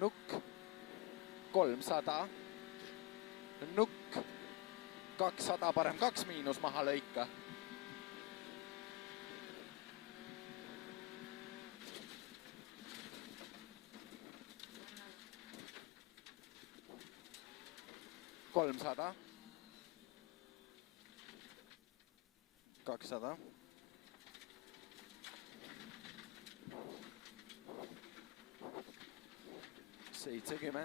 nukk 300, nukk 200, parem 2 miinus maha lõika. Kolmsada, 200, 70,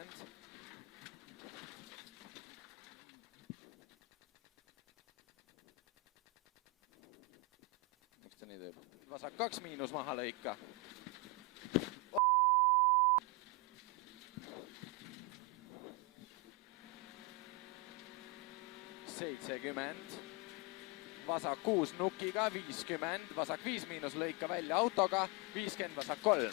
miks ta nii teeb? Vasak 2 miinus maha lõika. 70, vasak 6 nukiga, 50, vasak 5 miinus lõika välja autoga, 50, vasak 3.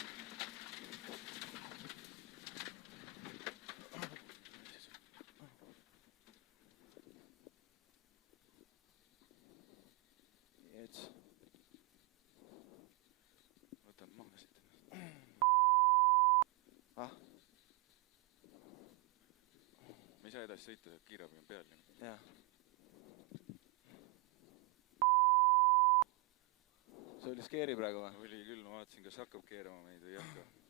Võtan maha siit. Ah. Me ei saa edasi sõita, kiirabi on peal. Jah. See oli skeeri praegu või? Oli küll, ma vaatasin, kas hakkab keerama meid või ei hakka.